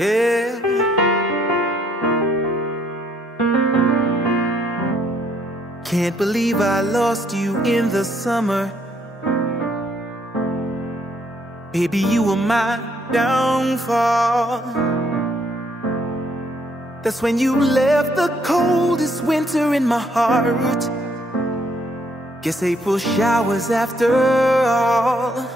Yeah. Can't believe I lost you in the summer. Baby, you were my downfall. That's when you left the coldest winter in my heart. Guess April showers after all.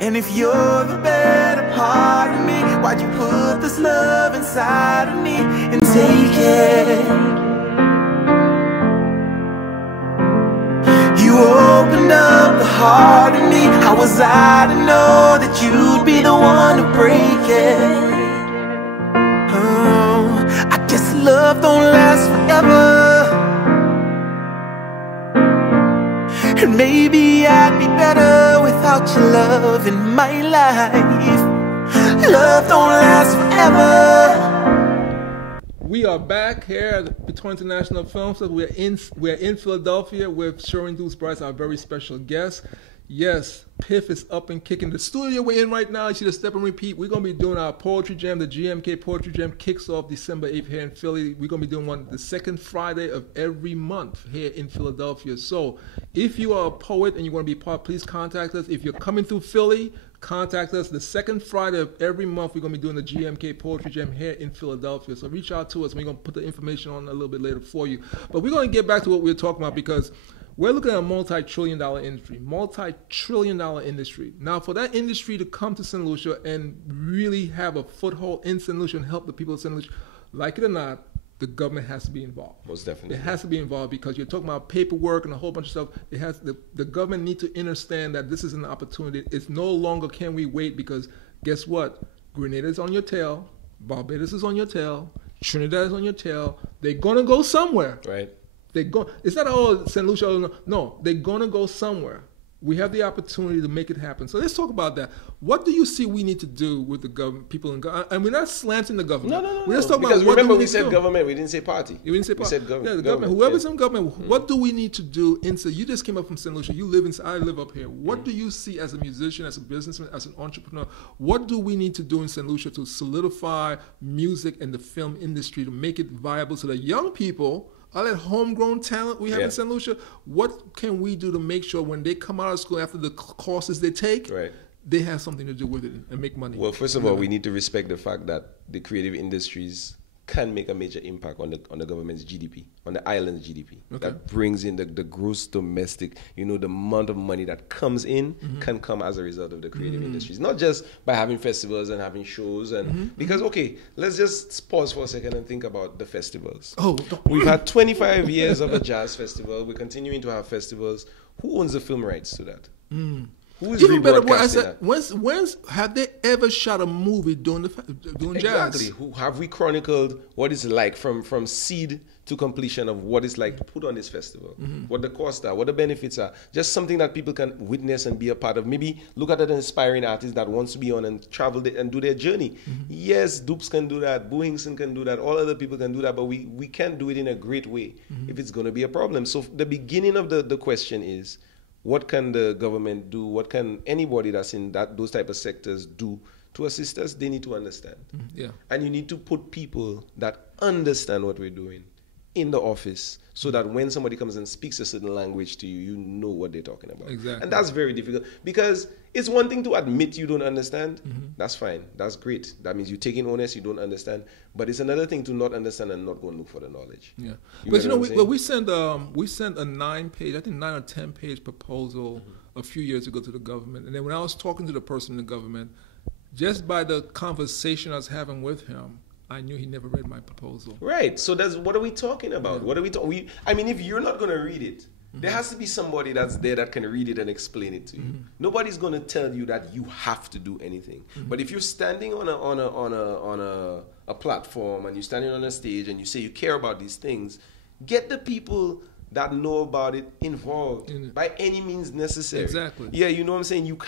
And if you're the better part of me, why'd you put this love inside of me and take it? You opened up the heart of me. How was I to know that you'd be the one to break it? Oh, I guess love don't last forever. And maybe I'd be better without your love in my life. Love don't last forever. We are back here at the Piton International Film Festival. We're in Philadelphia with SHERWINN BRICE, our very special guest. Yes, Piff is up and kicking. The studio we're in right now, you see the step and repeat. We're going to be doing our poetry jam. The GMK Poetry Jam kicks off December 8th here in Philly. We're going to be doing one the second Friday of every month here in Philadelphia. So if you are a poet and you want to be part, please contact us. If you're coming through Philly, contact us. The second Friday of every month, we're going to be doing the GMK Poetry Jam here in Philadelphia. So reach out to us. We're going to put the information on a little bit later for you. But we're going to get back to what we were talking about, because we're looking at a multi-trillion-dollar industry. Multi-trillion-dollar industry. Now, for that industry to come to St. Lucia and really have a foothold in St. Lucia and help the people of St. Lucia, like it or not, the government has to be involved. Most definitely. It has to be involved, because you're talking about paperwork and a whole bunch of stuff. It has the government needs to understand that this is an opportunity. It's no longer can we wait, because guess what? Grenada is on your tail. Barbados is on your tail. Trinidad is on your tail. They're going to go somewhere. Right. It's not all St. Lucia. No, they're going to go somewhere. We have the opportunity to make it happen. So let's talk about that. What do you see we need to do with the government, people in government? And we're not slanting the government. No. We're just talking because about remember, we said government. We didn't say party. We didn't say party. We said government. Yeah, the government. Whoever's in government. What do we need to do? You just came up from St. Lucia. You live in. I live up here. What do you see as a musician, as a businessman, as an entrepreneur? What do we need to do in St. Lucia to solidify music and the film industry to make it viable so that young people, all that homegrown talent we have in St. Lucia, what can we do to make sure when they come out of school after the courses they take, they have something to do with it and make money? Well, first of all, we need to respect the fact that the creative industries can make a major impact on the government's GDP, on the island's GDP. Okay. That brings in the gross domestic, the amount of money that comes in can come as a result of the creative industries. Not just by having festivals and having shows. And because, okay, let's just pause for a second and think about the festivals. We've had 25 years of a jazz festival. We're continuing to have festivals. Who owns the film rights to that? Who is even better, I said, when's have they ever shot a movie doing jazz? Exactly. Have we chronicled what it's like from seed to completion of what it's like to put on this festival? What the costs are, what the benefits are. Just something that people can witness and be a part of. Maybe look at an inspiring artist that wants to be on and travel and do their journey. Yes, DUPES can do that. Uccn can do that. All other people can do that. But we can't do it in a great way if it's going to be a problem. So the beginning of the question is, what can the government do? What can anybody that's in those type of sectors do to assist us? They need to understand. And you need to put people that understand what we're doing in the office, so that when somebody comes and speaks a certain language to you, you know what they're talking about. Exactly. And that's very difficult, because it's one thing to admit you don't understand. That's fine. That's great. That means you're taking honest, you don't understand. But it's another thing to not understand and not go and look for the knowledge. Yeah. But we sent a 9-page, I think 9 or 10-page proposal a few years ago to the government. And then when I was talking to the person in the government, just by the conversation I was having with him, I knew he never read my proposal. Right. So what are we talking about? What are we talking? I mean, if you're not going to read it, there has to be somebody that's there that can read it and explain it to you. Nobody's going to tell you that you have to do anything. But if you're standing on a platform and you're standing on a stage and you say you care about these things, get the people that know about it involved by any means necessary. Exactly. Yeah, you know what I'm saying?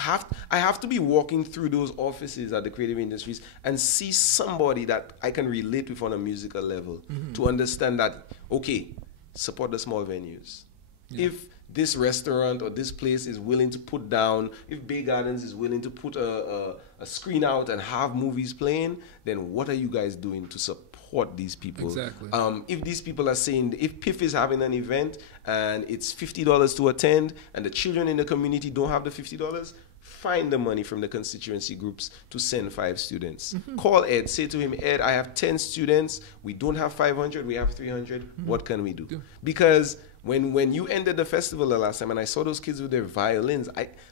I have to be walking through those offices at the creative industries and see somebody that I can relate with on a musical level to understand that, okay, support the small venues. If this restaurant or this place is willing to put down, if Bay Gardens is willing to put a screen out and have movies playing, then what are you guys doing to support these people? Exactly. If these people are saying, if PIF is having an event and it's $50 to attend and the children in the community don't have the $50, find the money from the constituency groups to send 5 students. Call Ed, say to him, Ed, I have 10 students, we don't have 500, we have 300, what can we do? Because when you ended the festival the last time and I saw those kids with their violins,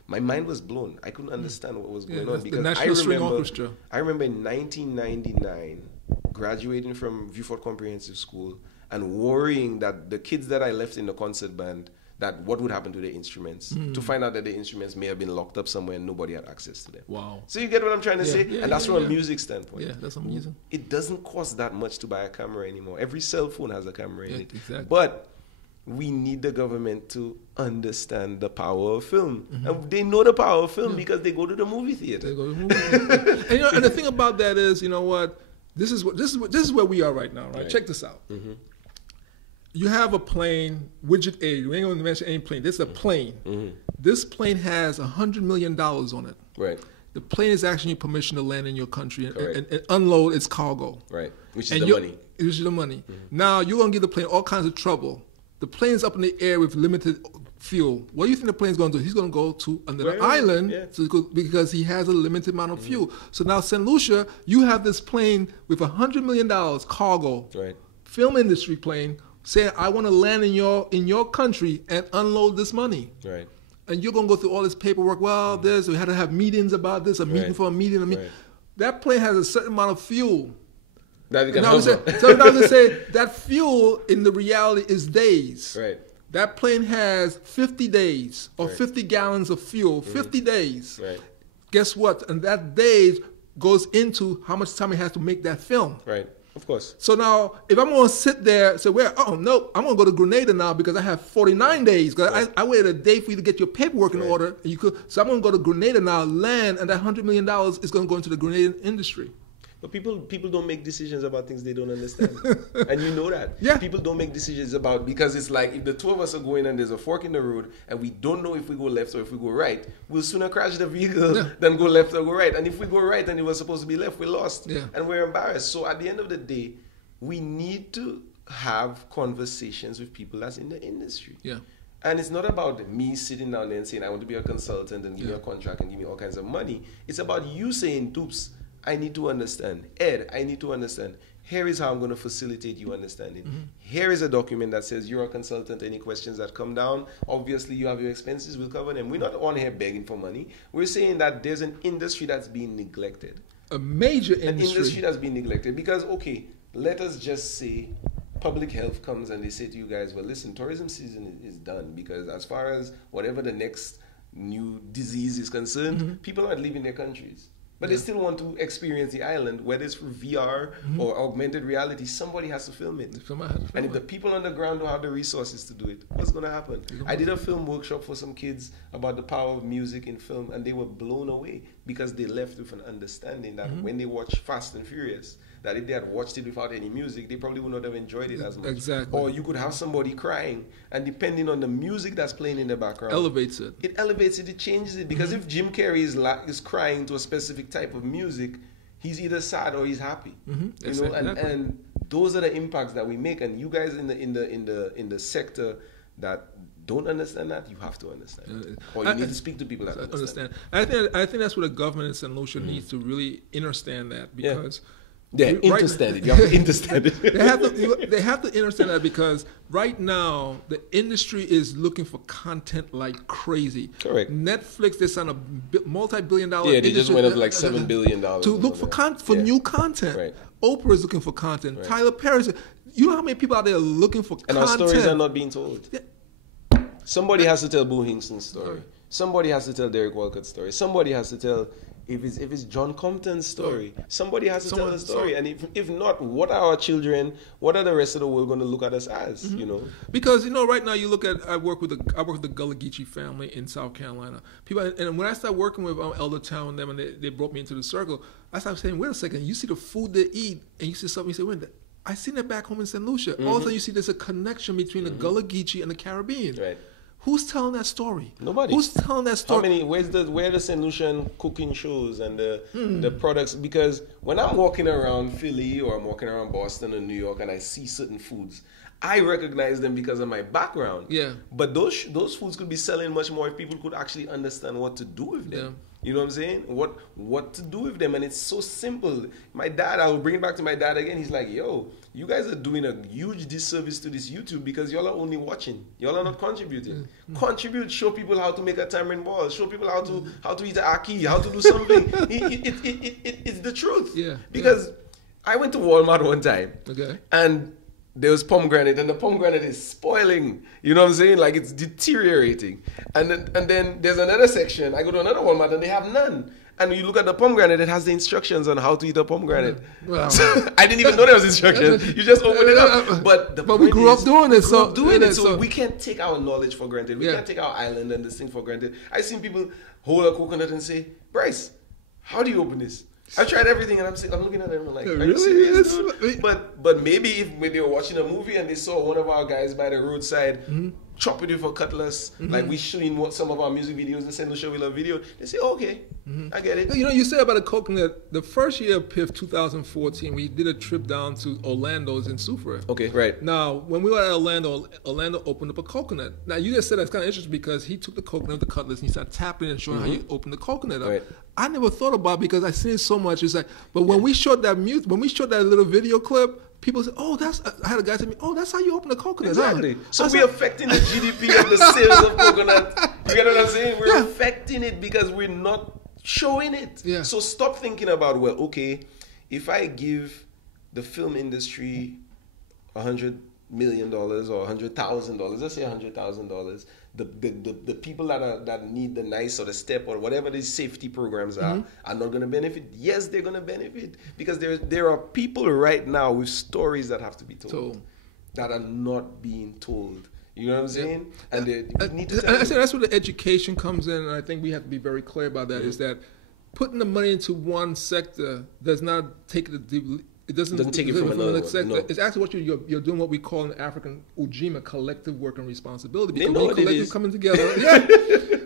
my mind was blown. I couldn't understand what was going on. Because the National String Orchestra. I remember in 1999, graduating from Viewfort Comprehensive School and worrying that the kids that I left in the concert band, that what would happen to their instruments, to find out that the instruments may have been locked up somewhere and nobody had access to them. Wow. So you get what I'm trying to say? Yeah, and that's from a music standpoint. Yeah, that's amazing. It doesn't cost that much to buy a camera anymore. Every cell phone has a camera in it. Exactly. But we need the government to understand the power of film. And they know the power of film because they go to the movie theater. They go to the movie theater. And, and the thing about that is, you know what? This is where we are right now, right? Check this out. You have a plane, widget A. We ain't going to mention any plane. This is a plane. This plane has $100 million on it. Right. The plane is asking you permission to land in your country and unload its cargo. Right. Which is the money. Which is the money. Now, you're going to give the plane all kinds of trouble. The plane's up in the air with limited fuel. What do you think the plane's going to do? He's going to go to another island because he has a limited amount of fuel. So now, St. Lucia, you have this plane with $100 million cargo, film industry plane, saying, I want to land in your country and unload this money. Right. And you're going to go through all this paperwork. Well, we had to have meetings about this, a meeting for a meeting. That plane has a certain amount of fuel. That you can so now they say that fuel in the reality is days. Right. That plane has 50 days or 50 gallons of fuel, 50 days. Right. Guess what? And that days goes into how much time it has to make that film. Right. Of course. So now, if I'm going to sit there and say, I'm going to go to Grenada now because I have 49 days. Because I waited a day for you to get your paperwork in order. And so I'm going to go to Grenada now, land, and that $100 million is going to go into the Grenadian industry. But people don't make decisions about things they don't understand. And you know that. Yeah. People don't make decisions about, because it's like if the two of us are going and there's a fork in the road and we don't know if we go left or if we go right, we'll sooner crash the vehicle than go left or go right. And if we go right and it was supposed to be left, we're lost. Yeah. And we're embarrassed. So at the end of the day, we need to have conversations with people that's in the industry. Yeah. And it's not about me sitting down there and saying, I want to be a consultant and give me a contract and give me all kinds of money. It's about you saying, DUPES, I need to understand. Ed, I need to understand. Here is how I'm going to facilitate you understanding. Here is a document that says you're a consultant. Any questions that come down, obviously you have your expenses, we'll cover them. We're not on here begging for money. We're saying that there's an industry that's being neglected. A major industry. An industry that's being neglected. Because, okay, let us just say public health comes and they say to you guys, well, listen, tourism season is done because as far as whatever the next new disease is concerned, people aren't leaving their countries. But they still want to experience the island, whether it's through VR or augmented reality. Somebody has to film it. And if the people on the ground don't have the resources to do it, what's going to happen? I did a film workshop for some kids about the power of music in film, and they were blown away because they left with an understanding that when they watch Fast and Furious, that if they had watched it without any music, they probably would not have enjoyed it as much. Exactly. Or you could have somebody crying, and depending on the music that's playing in the background, elevates it. It elevates it. It changes it. Because if Jim Carrey is crying to a specific type of music, he's either sad or he's happy. You know, and those are the impacts that we make. And you guys in the sector that don't understand that, you have to understand. Or you need to speak to people that understand. I think that's what the government in St. Lucia needs to really understand that, because understand it. You have to understand it. They have to understand that, because right now the industry is looking for content like crazy. Correct. Netflix, they signed a multi-billion-dollar. Yeah, they just went up like $7 billion to look for new content. Right. Oprah is looking for content. Right. Tyler Perry. You know how many people out there are looking for content? And our stories are not being told. Yeah. Somebody has to tell Boo Hingston's story. Somebody has to tell Derek Walcott's story. Somebody has to tell, if it's John Compton's story, somebody has to tell the story. And if not, what are our children, what are the rest of the world going to look at us as, you know? Because, you know, right now you look at, I work with the Gullah Geechee family in South Carolina. People, and when I started working with Eldertown and them, and they brought me into the circle, I started saying, wait a second, you see the food they eat, and you see something, you say, wait, I seen that back home in St. Lucia. All of a sudden you see there's a connection between the Gullah Geechee and the Caribbean. Right. Who's telling that story? Nobody. Who's telling that story? Where the St. Lucian cooking shows and the products? Because when I'm walking around Philly or I'm walking around Boston or New York and I see certain foods, I recognize them because of my background. Yeah. But those foods could be selling much more if people could actually understand what to do with them. Yeah. You know what I'm saying? What to do with them, and it's so simple. My dad, I'll bring it back to my dad again. He's like, "Yo, you guys are doing a huge disservice to this YouTube because y'all are only watching. Y'all are not contributing. Contribute. Show people how to make a tamarind ball. Show people how to eat an ackee, how to do something. It's the truth. Yeah. Because I went to Walmart one time. Okay. And there was pomegranate, and the pomegranate is spoiling. You know what I'm saying? Like, it's deteriorating. And then there's another section. I go to another Walmart, and they have none. And you look at the pomegranate, it has the instructions on how to eat a pomegranate. Well, I didn't even know there was instructions. You just open it up. But we grew up doing it, so we can't take our knowledge for granted. We can't take our island and this thing for granted. I've seen people hold a coconut and say, "Bryce, how do you open this?" I've tried everything, and I'm looking at them and I'm like, "Are you serious, dude?" But maybe if when they were watching a movie and they saw one of our guys by the roadside chop it with a cutlass, like we showing some of our music videos in St. Lucia We Love video, they say, "Okay, I get it." You know, you said about the coconut. The first year of PIF 2014, we did a trip down to Orlando's in Suffolk. Okay, right. Now, when we were at Orlando opened up a coconut. Now, you just said that's kind of interesting because he took the coconut with the cutlass and he started tapping and showing how you open the coconut up. Right. I never thought about it because I seen it so much. It's like, but when we showed that little video clip, people said, "Oh, I had a guy tell me, oh, that's how you open a coconut." Exactly. Huh? So we're affecting the GDP of the sales of coconut. You get what I'm saying? We're affecting it because we're not showing it. Yeah. So stop thinking about, well, okay, if I give the film industry $100 million or $100,000, let's say $100,000, the people that need the NICE or the STEP or whatever these safety programs are not going to benefit. Yes, they're going to benefit because there are people right now with stories that have to be told that are not being told. You know what I'm saying? And we need to. I say that's where the education comes in, and I think we have to be very clear about that. Is that putting the money into one sector does not take it doesn't take it from another sector. No. It's actually what you're doing. What we call in African Ujima, collective work and responsibility. Because they know what it is. Coming together. Yeah.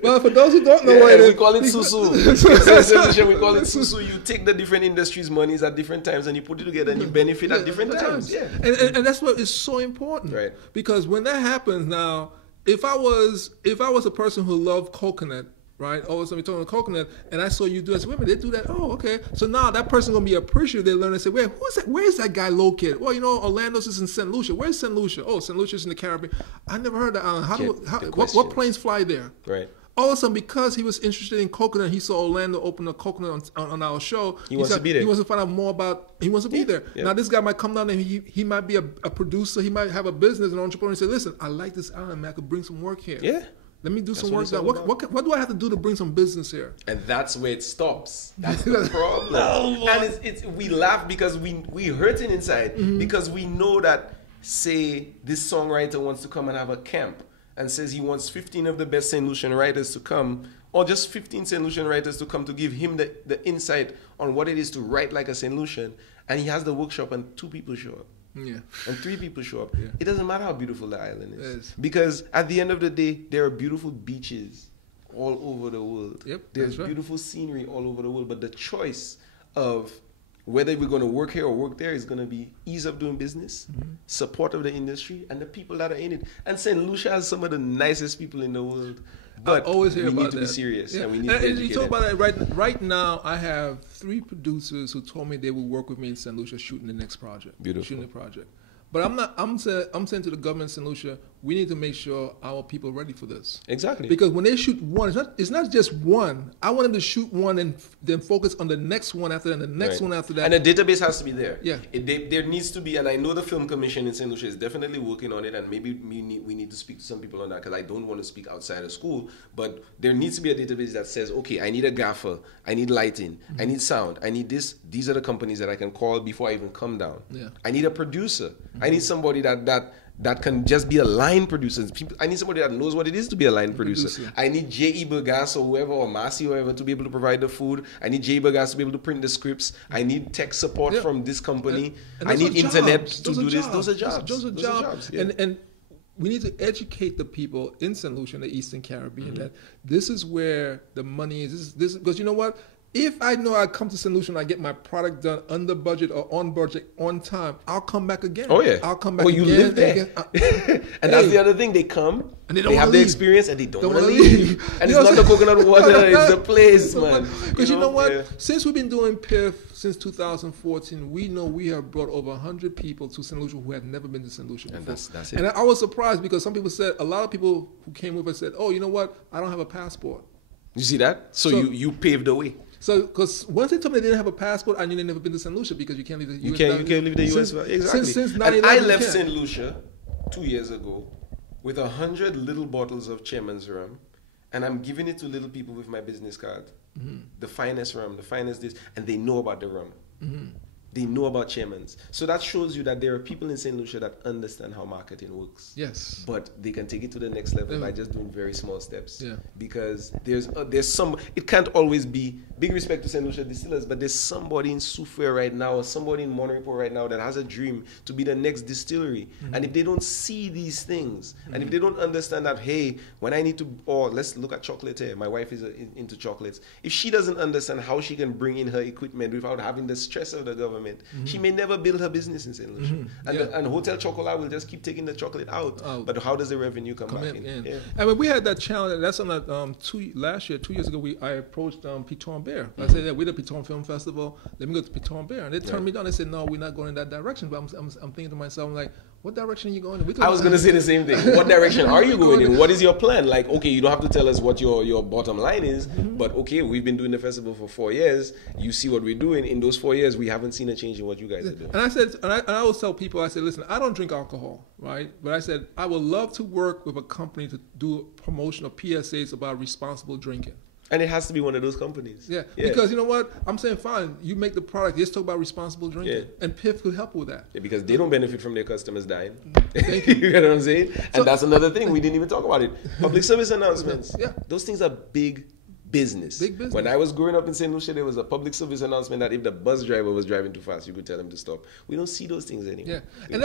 Well, for those who don't know what it is, we call it susu. We call it susu. You take the different industries' monies at different times and you put it together and you benefit at different times. Yeah. And that's what is so important. Right. Because when that happens now, if I was a person who loved coconut, right? All of a sudden, we're talking about coconut, and I saw you do this. Women, they do that. Oh, okay. So now that person's gonna be appreciative. They learn and say, "Wait, who's that? Where is that guy located?" Well, you know, Orlando's is in St. Lucia. Where's St. Lucia? Oh, St. Lucia's in the Caribbean. I never heard that island. What planes fly there? Right. All of a sudden, because he was interested in coconut, he saw Orlando open a coconut on our show. He wants to be there. He wants to find out more about. He wants to be there. Yeah. Now, this guy might come down and he might be a producer. He might have a business, an entrepreneur, and say, "Listen, I like this island, man. I could bring some work here. Yeah. Let me do some work now. What do I have to do to bring some business here?" And that's where it stops. That's the problem. And it's we laugh because we hurting inside because we know that, say, this songwriter wants to come and have a camp and says he wants 15 of the best St. Lucian writers to come, or just 15 St. Lucian writers to come to give him the insight on what it is to write like a St. Lucian, and he has the workshop and 2 people show up. Yeah. And 3 people show up. Yeah. It doesn't matter how beautiful the island is. Yes. Because at the end of the day, there are beautiful beaches all over the world. Yep, There's beautiful scenery all over the world. But the choice of whether we're going to work here or work there is going to be ease of doing business, support of the industry, and the people that are in it. And St. Lucia has some of the nicest people in the world. But I always hear we about need to be that. serious, Yeah. and we need to be educated. You talk about that right now. I have 3 producers who told me they will work with me in St. Lucia shooting the next project. Beautiful. Shooting the project. But I'm saying to the government in St. Lucia, we need to make sure our people are ready for this. Exactly. Because when they shoot one, it's not just one. I want them to shoot one and then focus on the next one after that, and the next one after that. And the database has to be there. Yeah. There needs to be, and I know the Film Commission in St. Lucia is definitely working on it, and maybe we need to speak to some people on that, because I don't want to speak outside of school, but there needs to be a database that says, okay, I need a gaffer, I need lighting, I need sound, I need this. These are the companies that I can call before I even come down. Yeah. I need a producer. I need somebody that can just be a line producer. I need somebody that knows what it is to be a line producer. I need J.E. Burgas or whoever, or Marcy or whoever, to be able to provide the food. I need J.E. Burgas to be able to print the scripts. I need tech support from this company. And I need internet jobs. to do this. Those are jobs. Those are jobs. Yeah. And we need to educate the people in St. Lucia and the Eastern Caribbean that this is where the money is. This because you know what? If I know I come to St. Lucia and I get my product done under budget or on budget on time, I'll come back again. Oh yeah, I'll come back. You again live there, and that's the other thing. They come, and they have the experience, and they don't want to leave. And it's not the coconut water; it's the place, man. Because you know what? Since we've been doing PIF since 2014, we know we have brought over 100 people to St. Lucia who have never been to St. Lucia before. And that's it. And I was surprised because some people said, a lot of people who came with us said, "Oh, you know what? I don't have a passport." You see that? So you paved the way. So, because once they told me they didn't have a passport, I knew they'd never been to St. Lucia because you can't leave the U.S. You can't leave the U.S. Exactly. Since and I left St. Lucia 2 years ago with 100 little bottles of Chairman's rum, and I'm giving it to little people with my business card. The finest rum, the finest this, and they know about the rum. They know about Chairman's. So that shows you that there are people in St. Lucia that understand how marketing works. Yes. But they can take it to the next level by just doing very small steps. Yeah. Because there's some, it can't always be, big respect to St. Lucia distillers, but there's somebody in Soufriere right now, or somebody in Monterey right now that has a dream to be the next distillery. And if they don't see these things, and if they don't understand that, hey, when I need to, or let's look at chocolate here. My wife is into chocolates. If she doesn't understand how she can bring in her equipment without having the stress of the government, she may never build her businast in St. Lucia. And Hotel Chocolat will just keep taking the chocolate out. But how does the revenue come back in? Yeah. I mean, we had that challenge. That's on that last year, 2 years ago. I approached Piton Bear. I said, yeah, we're the Piton Film Festival. Let me go to Piton Bear. And they turned me down. They said, no, we're not going in that direction. But I'm thinking to myself, I'm like, what direction are you going in? I was going to say the same thing. What direction are you going in? What is your plan? Like, okay, you don't have to tell us what your bottom line is, but okay, we've been doing the festival for 4 years. You see what we're doing. In those 4 years, we haven't seen a change in what you guys are doing. And I said, and I always tell people, I said, listen, I don't drink alcohol, right? But I said, I would love to work with a company to do promotion of PSAs about responsible drinking. And it has to be one of those companies. Yeah, because you know what? I'm saying, fine, you make the product. Let's talk about responsible drinking. And PIF could help with that. Yeah, because they don't benefit from their customers dying. Thank you. You know what I'm saying? And that's another thing. We didn't even talk about it. Public service announcements. Yeah. Those things are big business. Big business. When I was growing up in St. Lucia, there was a public service announcement that if the bus driver was driving too fast, you could tell him to stop. We don't see those things anymore. Yeah,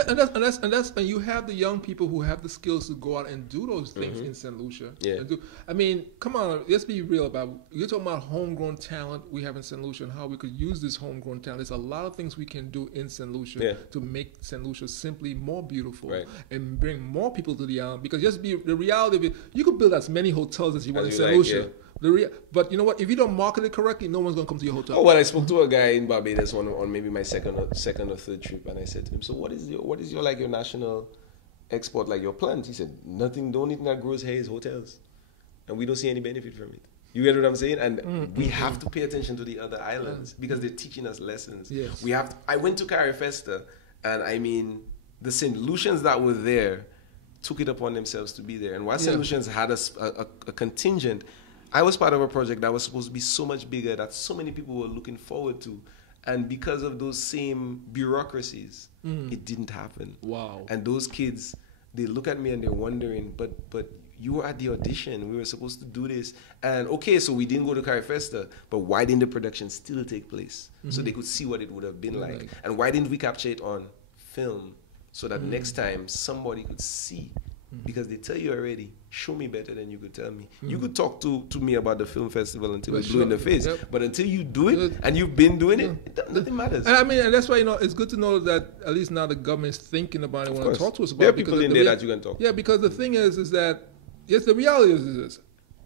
and you have the young people who have the skills to go out and do those things in St. Lucia. Yeah. I mean, come on, let's be real about it. You're talking about homegrown talent we have in St. Lucia and how we could use this homegrown talent. There's a lot of things we can do in St. Lucia to make St. Lucia simply more beautiful and bring more people to the island. Because the reality of it, you could build as many hotels as you want in St. Lucia. Yeah. But you know what? If you don't market it correctly, no one's going to come to your hotel. Oh, well, I spoke to a guy in Barbados on maybe my second or third trip, and I said to him, "So what is your like your national export, like your plans?" He said, "Nothing. The only thing that grows here is hotels, and we don't see any benefit from it." You get what I'm saying? And we have to pay attention to the other islands because they're teaching us lessons. Yes. I went to Carifesta, and I mean, the St. Lucians that were there took it upon themselves to be there. And while St. Lucians had a contingent, I was part of a project that was supposed to be so much bigger that so many people were looking forward to. And because of those same bureaucracies, it didn't happen. Wow. And those kids, they look at me and they're wondering, but you were at the audition. We were supposed to do this. And okay, so we didn't go to Carifesta, but why didn't the production still take place? So they could see what it would have been like. And why didn't we capture it on film so that next time somebody could see? Because they tell you already, show me better than you could tell me. You could talk to me about the film festival until we're blue in the face. But until you do it, and you've been doing it, nothing matters. And I mean, and that's why, it's good to know that at least now the government's thinking about it, want to talk to us about it. There are people in there that you can talk to. Yeah, because the thing is that, yes, the reality is this.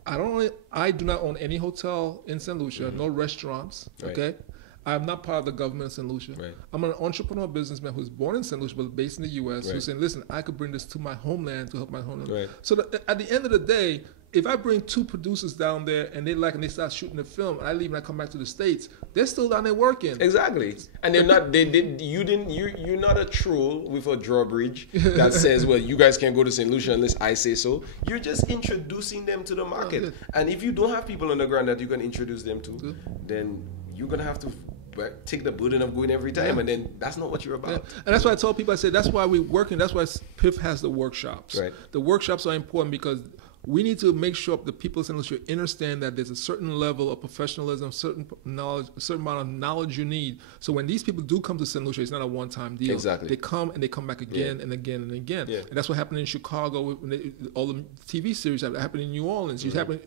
I do not own any hotel in St. Lucia, no restaurants, okay? I'm not part of the government of St. Lucia. I'm an entrepreneur businessman who's born in St. Lucia but based in the U.S. who's saying, listen, I could bring this to my homeland to help my homeland. So at the end of the day, if I bring 2 producers down there and they start shooting the film and I leave and I come back to the States, they're still down there working. Exactly. And they're not, you're not a troll with a drawbridge that says, well, you guys can't go to St. Lucia unless I say so. You're just introducing them to the market. And if you don't have people on the ground that you can introduce them to, then you're going to have to take the burden of going every time, and then that's not what you're about. And that's why I told people, I said, that's why we're working, that's why PIF has the workshops. The workshops are important because we need to make sure the people of St. Lucia understand that there's a certain level of professionalism, certain knowledge, a certain amount of knowledge you need. So when these people do come to St. Lucia, it's not a one-time deal. Exactly. They come and they come back again and again and again. Yeah. And that's what happened in Chicago. All the TV series that happened in New Orleans. It happened.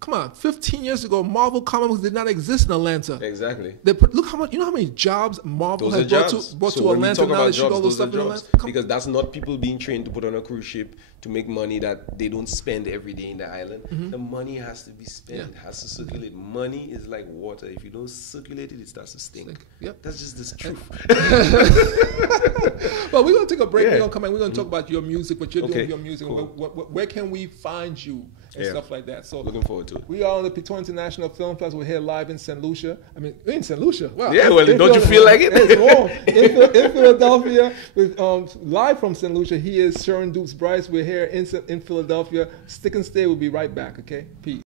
Come on, 15 years ago, Marvel Comics did not exist in Atlanta. Exactly. Look how much, you know how many jobs Marvel has brought to Atlanta now they shoot all those stuff in Atlanta? Because that's not people being trained to put on a cruise ship to make money that they don't spend every day in the island. The money has to be spent. It has to circulate. Money is like water. If you don't circulate it, it starts to stink. Yep. That's just the truth. Well, we're going to take a break. We're going to come back. We're going to talk about your music, what you're doing with your music. Cool. Where can we find you and stuff like that? So looking forward to it. We are on the Piton International Film Festival. We're here live in St. Lucia. I mean, in St. Lucia. Wow. Yeah, well, don't you feel like it? It's warm. In Philadelphia, with, live from St. Lucia, he is SHERWINN DUPES BRICE. We're here in Philadelphia. Stick and stay. We'll be right back, okay? Peace.